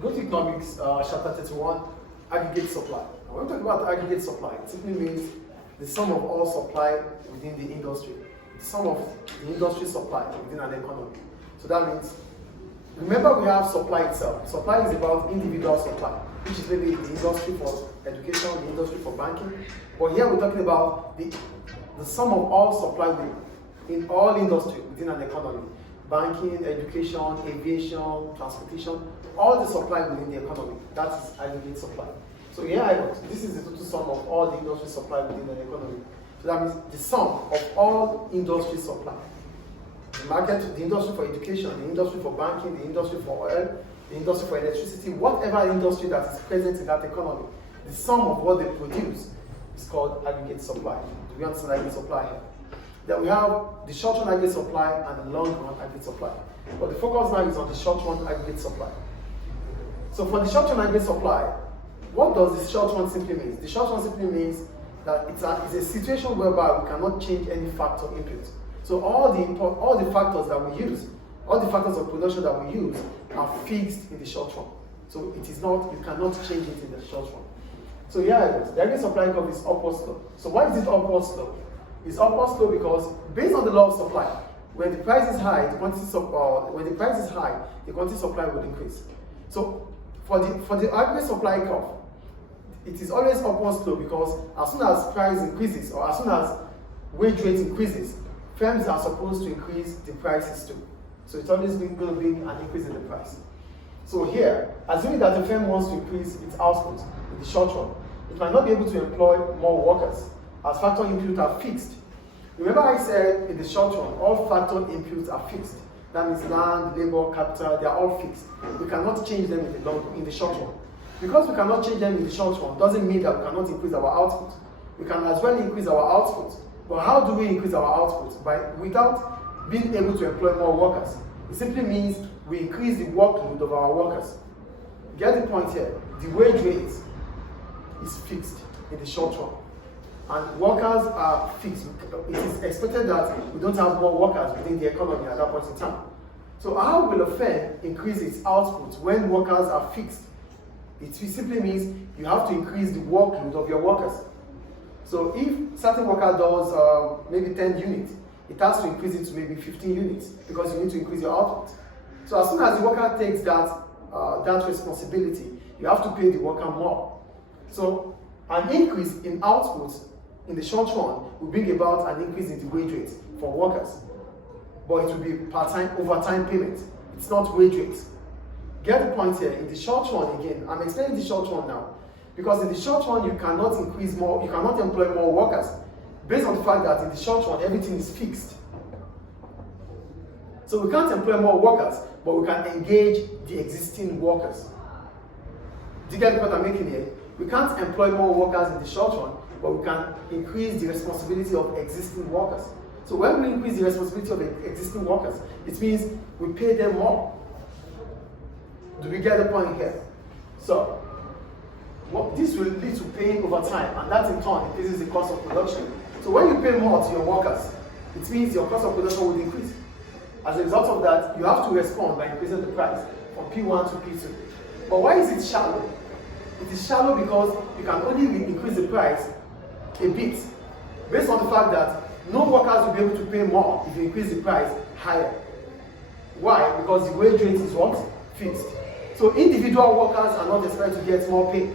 Go to economics, chapter 31, aggregate supply. And when we talk about aggregate supply, it simply means the sum of all supply within the industry, the sum of the industry supply within an economy. So that means, remember we have supply itself. Supply is about individual supply, which is maybe the industry for education, the industry for banking. But here we're talking about the sum of all supply in all industry within an economy. Banking, education, aviation, transportation, all the supply within the economy. That is aggregate supply. So here I got, this is the total sum of all the industry supply within an economy. So that means the sum of all industry supply. The market, the industry for education, the industry for banking, the industry for oil, the industry for electricity, whatever industry that is present in that economy, the sum of what they produce is called aggregate supply. Do we understand aggregate supply here? Then we have the short-run aggregate supply and the long-run aggregate supply. But the focus now is on the short-run aggregate supply. So for the short-run aggregate supply, what does the short-run simply mean? The short-run simply means that it's a situation whereby we cannot change any factor input. So all the factors that we use, all the factors of production that we use are fixed in the short run. So it is not, you cannot change it in the short run. So here it is. The aggregate supply curve is upward slope. So why is it upward slope? It's upward slope because based on the law of supply, when the price is high, the quantity supply will increase. So for the aggregate supply curve, it is always upward slope because as soon as price increases or as soon as wage rate increases, firms are supposed to increase the prices too. So it's always going to be an increase in the price. So here, assuming that the firm wants to increase its output in the short run, it might not be able to employ more workers as factor inputs are fixed. Remember I said in the short run, all factor inputs are fixed. That means land, labor, capital, they are all fixed. We cannot change them in the short run. Because we cannot change them in the short run doesn't mean that we cannot increase our output. We can as well increase our output. But how do we increase our output? Without being able to employ more workers. It simply means we increase the workload of our workers. Get the point here. The wage rate is fixed in the short run. And workers are fixed. It is expected that we don't have more workers within the economy at that point in time. So how will a firm increase its output when workers are fixed? It simply means you have to increase the workload of your workers. So if certain worker does maybe 10 units, it has to increase it to maybe 15 units because you need to increase your output. So as soon as the worker takes that responsibility, you have to pay the worker more. So an increase in output in the short run will bring about an increase in the wage rate for workers. But it will be part-time, overtime payment. It's not wage rate. Get the point here. In the short run, again, I'm explaining the short run now. Because in the short run, you cannot increase more, you cannot employ more workers. Based on the fact that in the short run, everything is fixed. So we can't employ more workers, but we can engage the existing workers. Do you get the point I'm making here? We can't employ more workers in the short run, but we can increase the responsibility of existing workers. So when we increase the responsibility of existing workers, it means we pay them more. Do we get the point here? So, this will lead to paying over time, and that in turn increases the cost of production. So when you pay more to your workers, it means your cost of production will increase. As a result of that, you have to respond by increasing the price from P1 to P2. But why is it shallow? It is shallow because you can only increase the price a bit, based on the fact that no workers will be able to pay more if you increase the price higher. Why? Because the wage rate is what? Fixed. So individual workers are not expected to get more pay,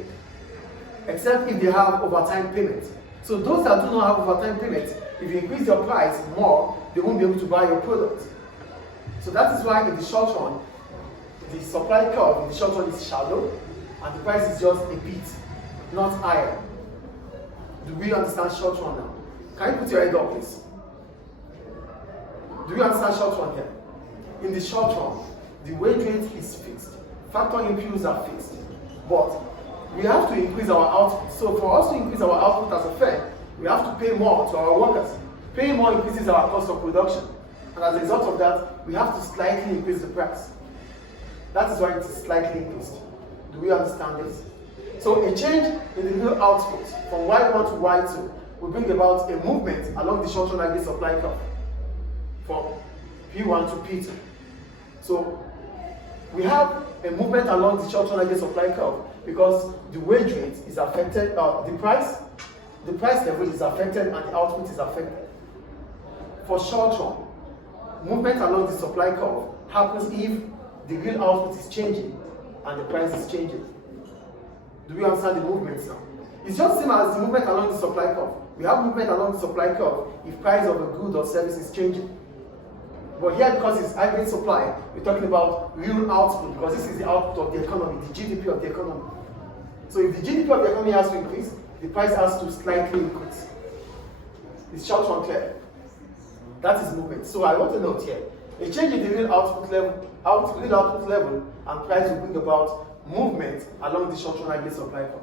except if they have overtime payment. So those that do not have overtime payment, if you increase your price more, they won't be able to buy your product. So that is why in the short run, the supply curve in the short run is shallow, and the price is just a bit, not higher. Do we understand short run now? Can you put your head up, please? Do we understand short run here? In the short run, the wage rate is fixed. Factor inputs are fixed. But we have to increase our output. So for us to increase our output as a firm, we have to pay more to our workers. Paying more increases our cost of production. And as a result of that, we have to slightly increase the price. That is why it is slightly increased. Do we understand this? So a change in the real output from Y1 to Y2 will bring about a movement along the short-run aggregate supply curve from P1 to P2. So we have a movement along the short-run aggregate supply curve because the wage rate is affected, the price level is affected and the output is affected. For short run, movement along the supply curve happens if the real output is changing and the price is changing. Do we understand the movements now? It's just the same as the movement along the supply curve. We have movement along the supply curve if price of a good or service is changing. But here, because it's aggregate supply, we're talking about real output because this is the output of the economy, the GDP of the economy. So if the GDP of the economy has to increase, the price has to slightly increase. It's short run clear. That is movement. So I want to note here, a change in the real output level and price will bring about movement along the short-run aggregate supply curve.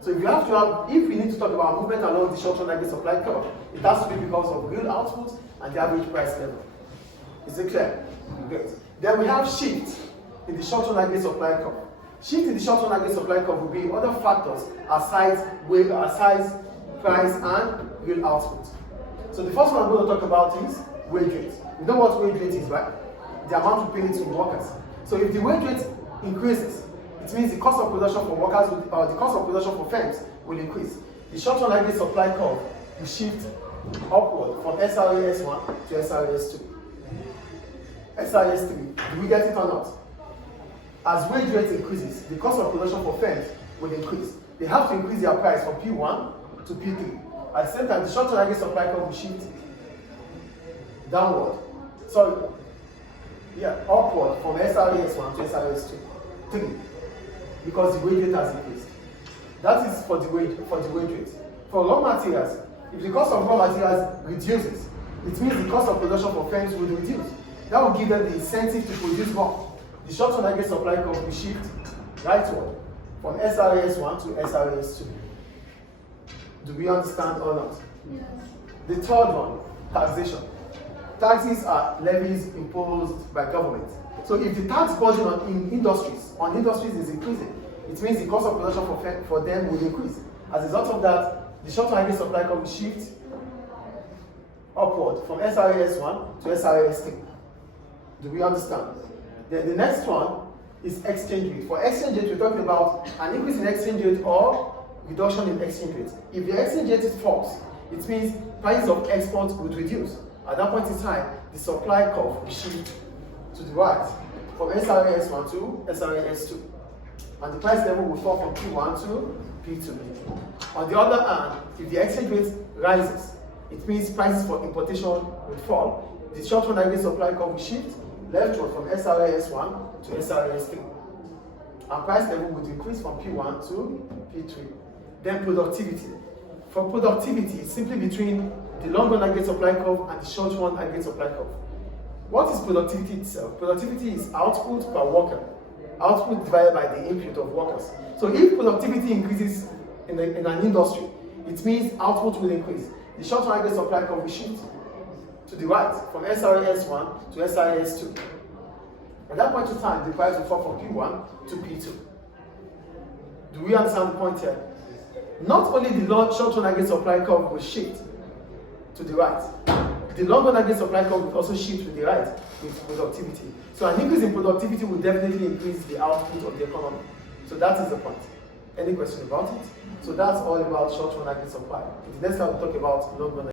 So if we need to talk about movement along the short-run aggregate supply curve, it has to be because of real output and the average price level. Is it clear? Great. Then we have shift in the short-run aggregate supply curve. Shift in the short-run aggregate supply curve will be other factors aside price and real output. So the first one I'm going to talk about is wage rate. We know what wage rate is, right? The amount we pay to workers. So if the wage rate increases, it means the cost of production for workers, the cost of production for firms will increase. The short-run aggregate supply curve will shift upward from SRAS1 to SRAS2. SRAS3, do we get it or not? As wage rate increases, the cost of production for firms will increase. They have to increase their price from P1 to P3. At the same time, the short-run aggregate supply curve will shift downward. Upward from SRAS1 to SRAS3, because the wage rate has increased. That is for the wage rate. For raw materials, if the cost of raw materials reduces, it means the cost of production for firms will reduce. That will give them the incentive to produce more. The short-run aggregate supply curve will shift rightward from SRAS1 to SRAS2. Do we understand or not? Yes. The third one, taxation. Taxes are levies imposed by government. So if the tax burden on industries is increasing, it means the cost of production for them will increase. As a result of that, the short-run aggregate supply curve will shift upward from SRAS1 to SRAS3. Do we understand? Then the next one is exchange rate. For exchange rate, we're talking about an increase in exchange rate or reduction in exchange rate. If the exchange rate falls, it means prices of exports would reduce. At that point in time, the supply curve will shift to the right from SRAS1 to SRAS2. And the price level will fall from P1 to P2. On the other hand, if the exchange rate rises, it means prices for importation will fall. The short-run aggregate supply curve will shift leftward from SRAS1 to SRAS3. And price level would increase from P1 to P3. Then productivity. For productivity, it's simply between the long-run aggregate supply curve and the short-run aggregate supply curve. What is productivity itself? Productivity is output per worker. Output divided by the input of workers. So if productivity increases in an industry, it means output will increase. The short-run aggregate supply curve will shift to the right from SRAS1 to SRAS2. At that point in time, the price will fall from P1 to P2. Do we understand the point here? Not only the short-run aggregate supply curve will shift to the right, the long-run aggregate supply curve will also shift to the right with productivity. So an increase in productivity will definitely increase the output of the economy. So that is the point. Any question about it? So that's all about short-run aggregate supply. In the next time, we'll talk about long-run